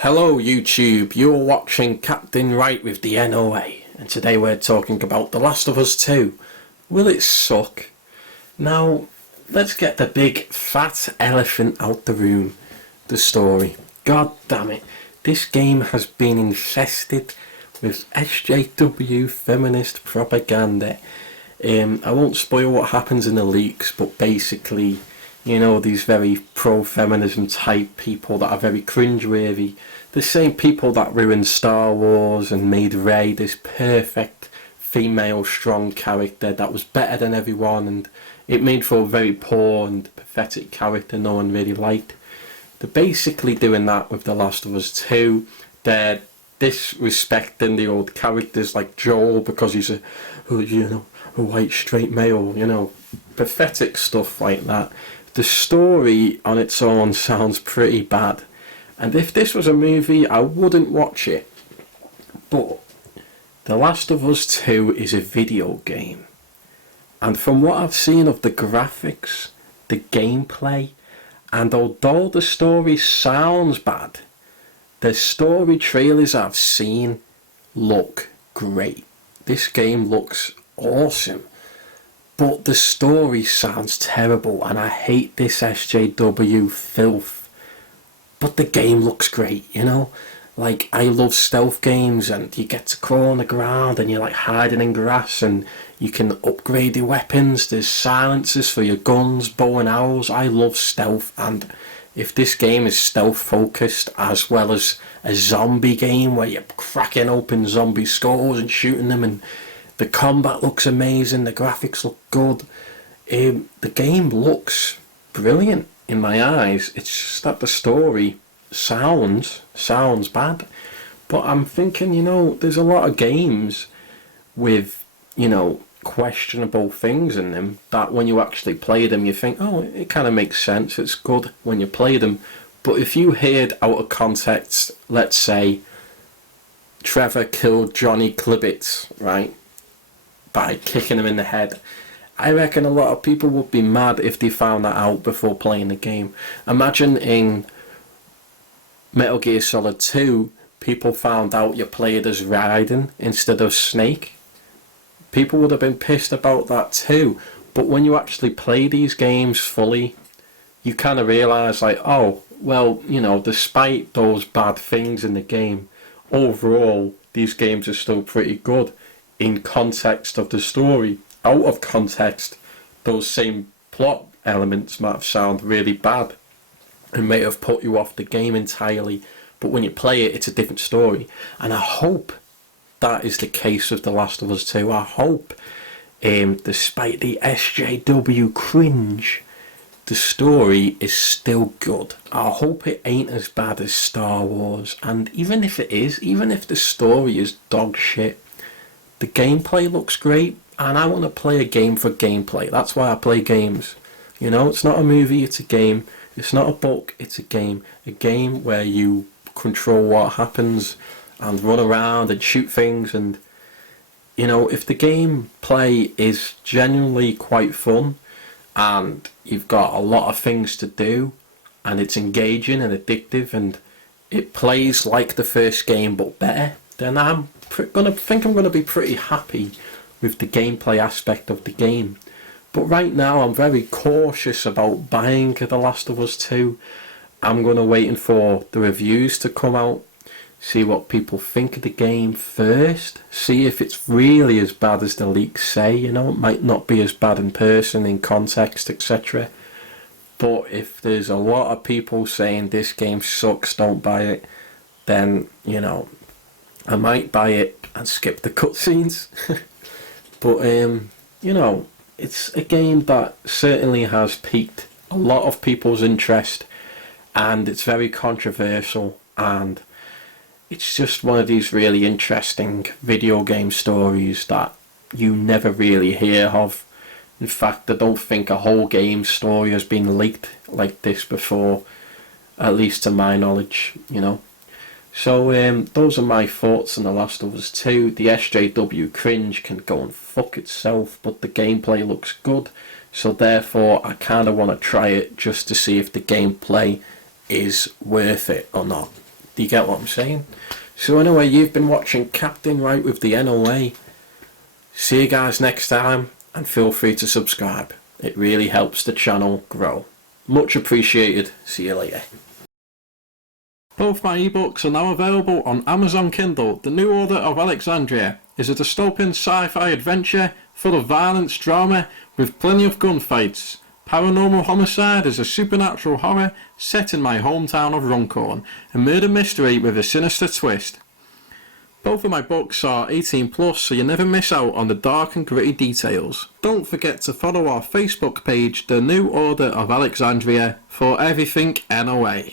Hello YouTube, you're watching Captain Right with the NOA, and today we're talking about The Last of Us 2. Will it suck? Now, let's get the big fat elephant out the room. The story. God damn it, this game has been infested with SJW feminist propaganda. I won't spoil what happens in the leaks, but basically, these very pro-feminism type people that are very cringeworthy, the same people that ruined Star Wars and made Rey this perfect female strong character that was better than everyone, and it made for a very poor and pathetic character no one really liked. They're basically doing that with The Last of Us 2. They're disrespecting the old characters like Joel because he's a white straight male, pathetic stuff like that. The story on its own sounds pretty bad, and if this was a movie I wouldn't watch it, but The Last of Us 2 is a video game, and from what I've seen of the graphics, the gameplay, and although the story sounds bad, the story trailers I've seen look great. This game looks awesome. But the story sounds terrible, and I hate this SJW filth. But the game looks great, Like, I love stealth games, and you get to crawl on the ground, and you're like hiding in grass, and you can upgrade your weapons. There's silencers for your guns, bow and arrows. I love stealth, and if this game is stealth focused as well as a zombie game where you're cracking open zombie skulls and shooting them, and the combat looks amazing, the graphics look good, the game looks brilliant in my eyes. It's just that the story sounds bad. But I'm thinking, there's a lot of games with, questionable things in them that when you actually play them you think, oh, it kind of makes sense, it's good when you play them. But if you heard out of context, let's say Trevor killed Johnny Klibitz, right, by kicking him in the head, I reckon a lot of people would be mad if they found that out before playing the game. Imagine in Metal Gear Solid 2, people found out you played as Raiden instead of Snake. People would have been pissed about that too. But when you actually play these games fully, you kind of realise, like, oh, well, despite those bad things in the game, overall, these games are still pretty good in context of the story. Out of context, those same plot elements might have sounded really bad and may have put you off the game entirely, but when you play it, it's a different story. And I hope that is the case with The Last of Us 2. I hope, despite the SJW cringe, the story is still good. I hope it ain't as bad as Star Wars, and even if it is, even if the story is dog shit, the gameplay looks great, and I want to play a game for gameplay. That's why I play games. It's not a movie, it's a game. It's not a book, it's a game. A game where you control what happens and run around and shoot things. And, if the gameplay is genuinely quite fun and you've got a lot of things to do and it's engaging and addictive and it plays like the first game but better, then I'm going to be pretty happy with the gameplay aspect of the game. But right now I'm very cautious about buying The Last of Us 2. I'm going to wait for the reviews to come out, see what people think of the game first, see if it's really as bad as the leaks say. It might not be as bad in person, in context, etc. But if there's a lot of people saying this game sucks, don't buy it, then, I might buy it and skip the cutscenes. But, it's a game that certainly has piqued a lot of people's interest, and it's very controversial, and it's just one of these really interesting video game stories that you never really hear of. In fact, I don't think a whole game story has been leaked like this before, at least to my knowledge, So those are my thoughts on The Last of Us 2. The SJW cringe can go and fuck itself, but the gameplay looks good, so therefore I kind of want to try it just to see if the gameplay is worth it or not. Do you get what I'm saying? So anyway, you've been watching Captain Right with the NOA. See you guys next time, and feel free to subscribe. It really helps the channel grow. Much appreciated. See you later. Both my ebooks are now available on Amazon Kindle. The New Order of Alexandria is a dystopian sci-fi adventure full of violence, drama, with plenty of gunfights. Paranormal Homicide is a supernatural horror set in my hometown of Runcorn, a murder mystery with a sinister twist. Both of my books are 18 plus, so you never miss out on the dark and gritty details. Don't forget to follow our Facebook page, The New Order of Alexandria, for everything NOA.